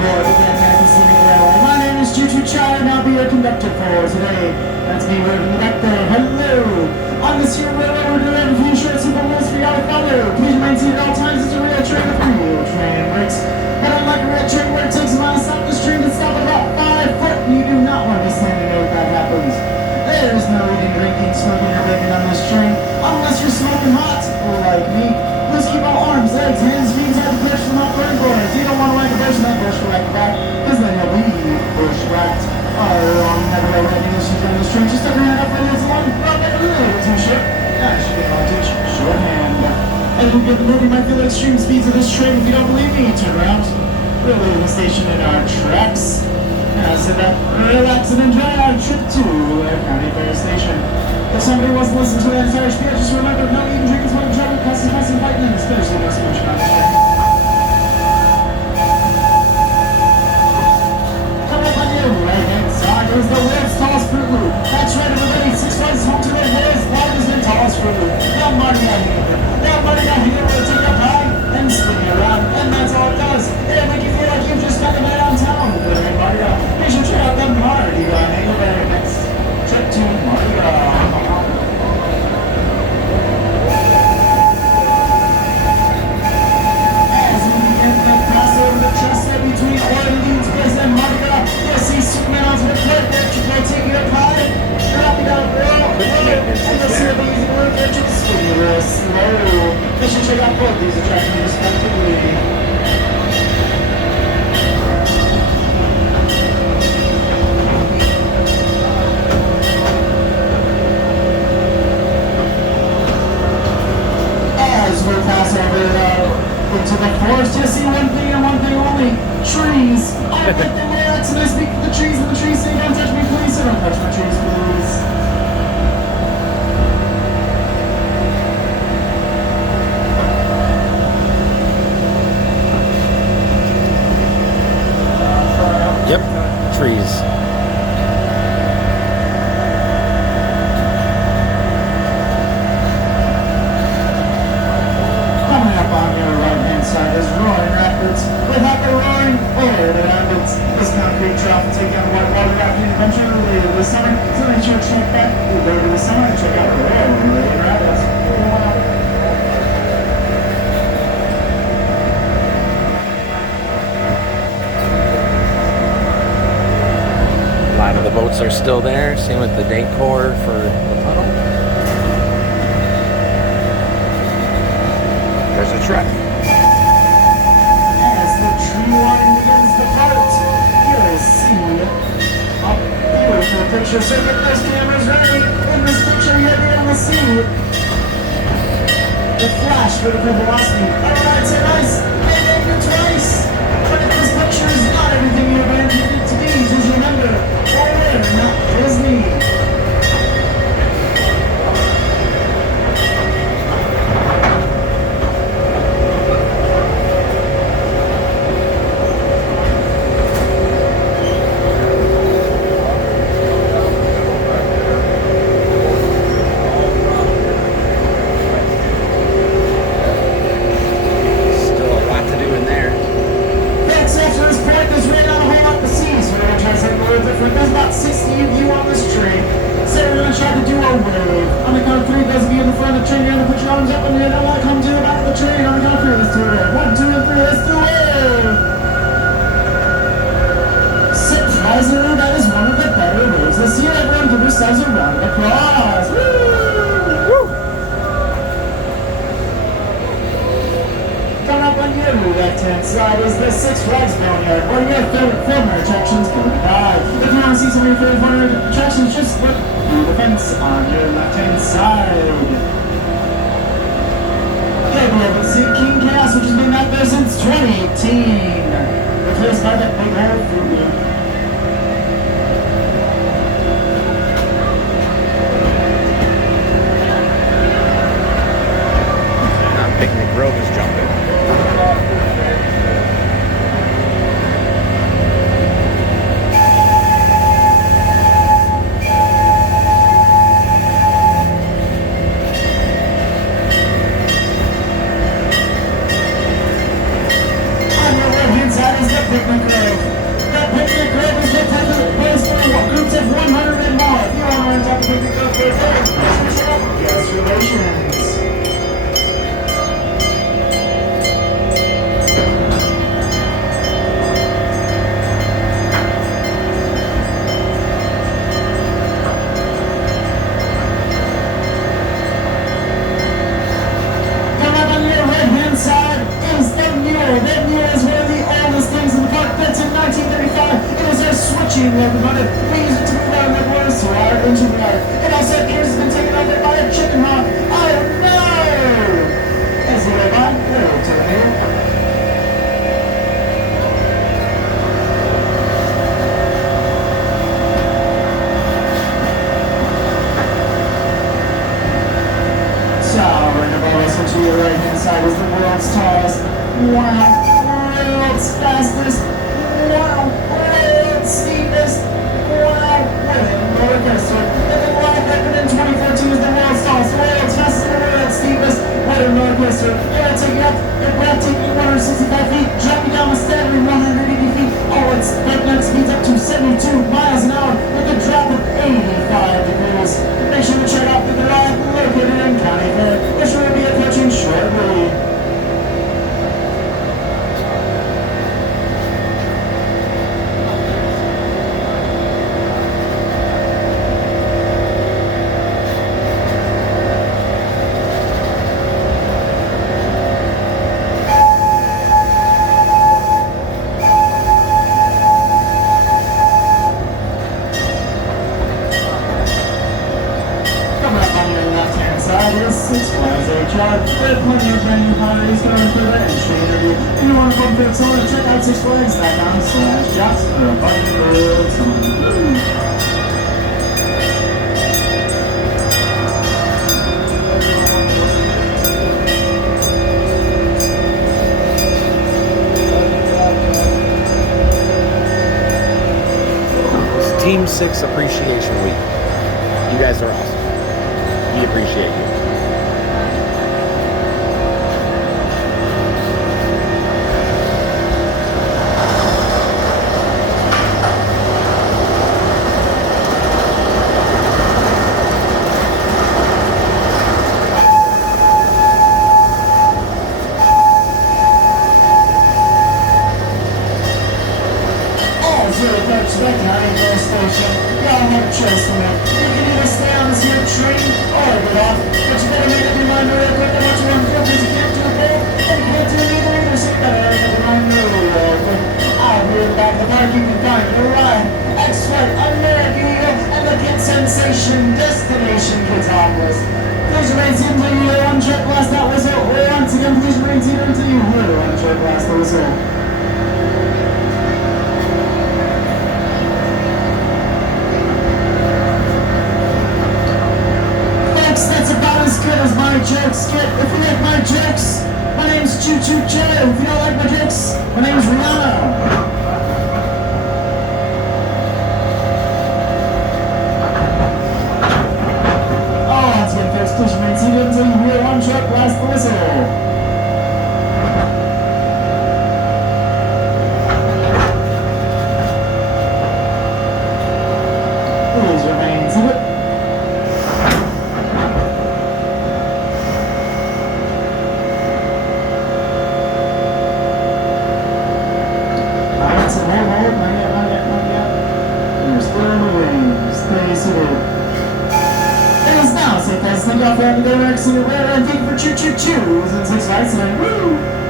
aboard again at the Scenic Railway. My name is Choo Choo Charlie and I'll be your conductor for today. That's me working back there. Hello! On this here railway, we're doing a few short simple rules for you to follow. Please maintain at all times it's a real train with real train brakes. But unlike a real train where it takes a while to stop, this train can stop about 5 foot. You do not want to be standing there if that happens. There is no eating, drinking, smoking, or baking on this train, unless you're smoking hot, like me. Please keep all arms, legs, hands, feet inside the bush from not burn boards. You don't want to wank a bush in that bush like that, because then you'll be bushwhacked. Never read any issues on this train. Just stuck around up for this long, not like a little too short. I should get on teach shorthand. And if you get the movie, you might feel the extreme speeds of this train. If you don't believe me, turn around. We're leaving the station in our tracks. And I said that, relax and enjoy our trip to County Fair Station. If somebody wants to listen to that entire spiel, just remember, no eating, drinking, smoking, travel, cussing, fighting, and especially no smoking on this train. Come up on your right-hand side is the world's tallest fruit loop. That's right, everybody, 6 Flags home to the world's largest and tallest fruit loop. That money out here. That money out here will take you high and spin you around, and that's all it does. It'll make you feel like you've just spent the night downtown with everybody. Make sure to check out them hard. You got hang over there next trip to Maria. Between Orleans, Place, and Marga, you'll see Superman on the floor that will take you up high, drop you down low, and you'll see a easy work that you spin you real slow. You should check out both these attractions respectively. As we pass over into the forest, you'll see one thing and one thing only: trees. I like the lyrics, and I speak to the trees, and the trees say, "Don't touch me, please." So don't touch my trees, please. Yep, trees. Coming up on your right-hand side is Roaring Rapids. Without the roaring or the rapids, this concrete drop will take you on a whitewater rafting adventure later this summer. So make sure to check that. We'll go to the summer and check out the Roaring Rapids. A lot of the boats are still there. Same with the decor for the tunnel. There's a truck. As the tree line begins to part, you'll see a beautiful picture. So get those cameras ready. In this picture, you'll be able to see the flash vertical velocity. Alright, so nice. And then you're twice. But if this picture is not everything you imagined it to be, just remember, we're not Disney. There's about 60 of you on this train. So we're going to try to do a wave. On the count of 3, those of you in the front of the train, you're going to put your arms up and you're going to come to the back of the train. On the count of 3, let's do a wave. 1, 2, and 3, let's do a wave. Surprisingly, that is one of the better waves this year. Everyone give yourselves a round of applause. Woo! Woo! Coming up on your left-hand side is the Six Flags Boneyard, where your favorite former attractions can ride. If you want to see some of your favorite former attractions, just look through the fence on your left-hand side. You'll be able to see King Chaos, which has been out there since 2018, replaced by that big old food loop. Picnic Grove is jumping. On your right-hand side is the Picnic Grove. fastest. Wow, world steepest. Wow, winning roller coaster. Living life happened in 2014 is the world's tallest, world's fastest, and the world's steepest. Winning roller coaster. It will take you up a breathtaking 165 feet, drop you down a staggering 180 feet. Oh, its breakneck speeds up to 72 miles an hour with a drop of 85 degrees. Make sure to check out the ride located in County Fair, which will be approaching shortly. With plenty of brand new parties going for the entry interview. If you want to bump it someone, check out sixflags.com/jocks for a fun world song. It's Team 6 Appreciation Week. You guys are awesome. We appreciate you. Station. Y'all have a choice to make. You can either stay on this here train or get off, but you better make up your mind real quick about what you want to do, because you can't do it both, and you can't do it either either, so you better make up your mind real quick. I'll be in the back of the park. You can find the ride, X-Flight, American Eagle, and the Kid Sensation Destination Kidtopolis. Please remain seated until you hear one jet blast that whistle. Once again, please remain seated until you hear one jet blast that whistle. That's about as good as my jokes get. If you like my jokes, my name's Choo Choo Charlie. If you don't like my jokes, my name's Rihanna. Oh, once again, folks, please remain seated until you hear one truck blast the whistle. Please remain seated. It is now safe as thank you all for having the direction of and thank you for Choo Choo Choos and 6 Lights and woo!